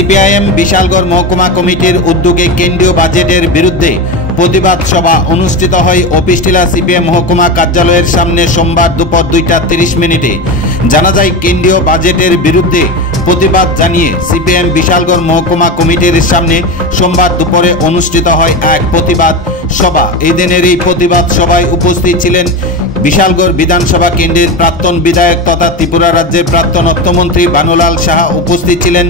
CPIM Bishalgarh মহকুমা কমিটির উদ্যোগে কেন্দ্রীয় বাজেটের বিরুদ্ধে প্রতিবাদ সভা অনুষ্ঠিত হয় অফিসটিলা সিপিএম মহকুমা কার্যালয়ের সামনে সোমবার দুপুর 2:30 জানা যায় কেন্দ্রীয় বাজেটের বিরুদ্ধে প্রতিবাদ জানিয়ে সিপিএম বিশালগড় মহকুমা কমিটির সামনে সোমবার দুপুরে অনুষ্ঠিত হয় এক প্রতিবাদ সভা। এই দিনের এই প্রতিবাদ সভায় উপস্থিত ছিলেন বিশালগড় বিধানসভা কেন্দ্রের প্রাক্তন বিধায়ক তথা ত্রিপুরা রাজ্যের প্রাক্তন অর্থমন্ত্রী বানুলাল সাহা, উপস্থিত ছিলেন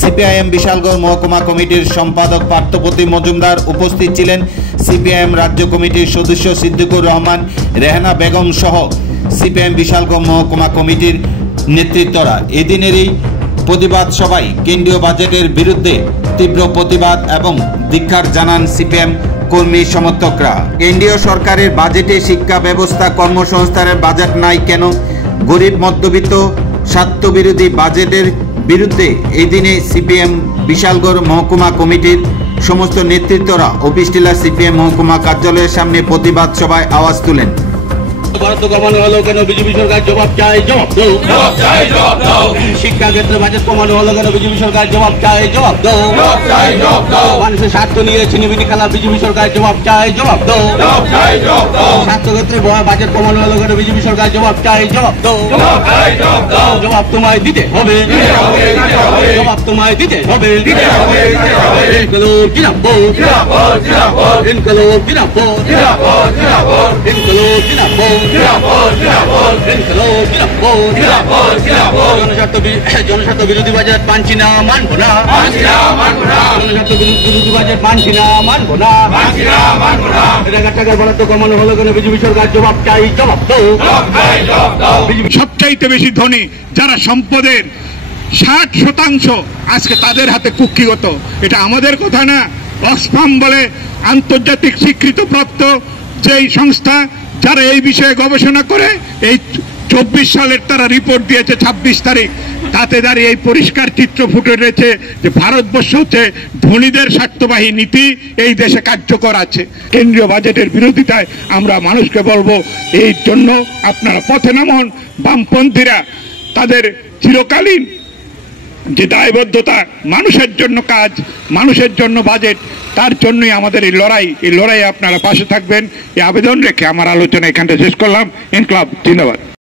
সিপিআইএম বিশালগড় মহকুমা কমিটির সম্পাদক পার্থপতি মজুমদার, উপস্থিত ছিলেন সিপিআইএম রাজ্য কমিটির সদস্য সিদ্দিকুর রহমান, রেহানা বেগম সহ সিপিআইএম বিশালগড় মহকুমা কমিটির নেতৃত্বরা। এদিনের এই প্রতিবাদ সভায় কেন্দ্রীয় বাজেটের বিরুদ্ধে তীব্র প্রতিবাদ এবং ধিক্কার জানান সিপিএম কর্মী সমর্থকরা। কেন্দ্রীয় সরকারের বাজেটে শিক্ষা ব্যবস্থা, কর্মসংস্থানের বাজেট নাই কেন? গরিব মধ্যবিত্ত স্বার্থবিরোধী বাজেটের বিরুদ্ধে এই দিনে সিপিএম বিশালগড় মহকুমা কমিটির সমস্ত নেতৃত্বরা অফিসটিলা সিপিএম মহকুমা কার্যালয়ের সামনে প্রতিবাদ সভায় আওয়াজ তুলেন। বরাদ্দ কমানো হলো কেন? বিজেপি সরকার জবাব চাই, জবাব দাও। শিক্ষা ক্ষেত্রে বাজেট কমানো হলো কেন? বিজেপি সরকার জবাব চাই, জবাব দাও। মানুষের স্বার্থ নিয়ে ছিনিমিনি খেলা, বিজেপি সরকার জবাব চাই, জবাব দাও। স্বাস্থ্য ক্ষেত্রে বাজেট কমানো হলো কেন? বিজেপি সরকার জবাব চাই, জবাব দাও। জবাব তোমায় দিতে হবে, জবাব তোমায় দিতে হবে। জনস্বার্থ বিরোধী বাজেট মানছি না, মানবো না। জনস্বার্থ বিরোধী বাজেট মানছি না, মানবো না। টাকার বরাদ্দ কমানো হলো কেন? বিজেপি সরকার জবাব চাই, জবাব দাও। সবচাইতে বেশি ধনী যারা সম্পদের 60% আজকে তাদের হাতে কুক্ষিগত। এটা আমাদের কথা না, অক্সফাম বলে আন্তর্জাতিক স্বীকৃতপ্রাপ্ত যেই সংস্থা যারা এই বিষয়ে গবেষণা করে, এই 24 সালের তারা রিপোর্ট দিয়েছে 26 তারিখ। তাতে দাঁড়িয়ে এই পরিষ্কার চিত্র ফুটে রয়েছে যে ভারতবর্ষ হচ্ছে ধনীদের স্বার্থবাহী নীতি এই দেশে কার্যকর আছে। কেন্দ্রীয় বাজেটের বিরোধিতায় আমরা মানুষকে বলবো, এই জন্য আপনারা পথে নামুন। বামপন্থীরা তাদের চিরকালীন যে দায়বদ্ধতা, মানুষের জন্য কাজ, মানুষের জন্য বাজেট, তার জন্যই আমাদের এই লড়াই আপনারা পাশে থাকবেন এই আবেদন রেখে আমার আলোচনা এখানটা শেষ করলাম। ইনকলাব জিন্দাবাদ।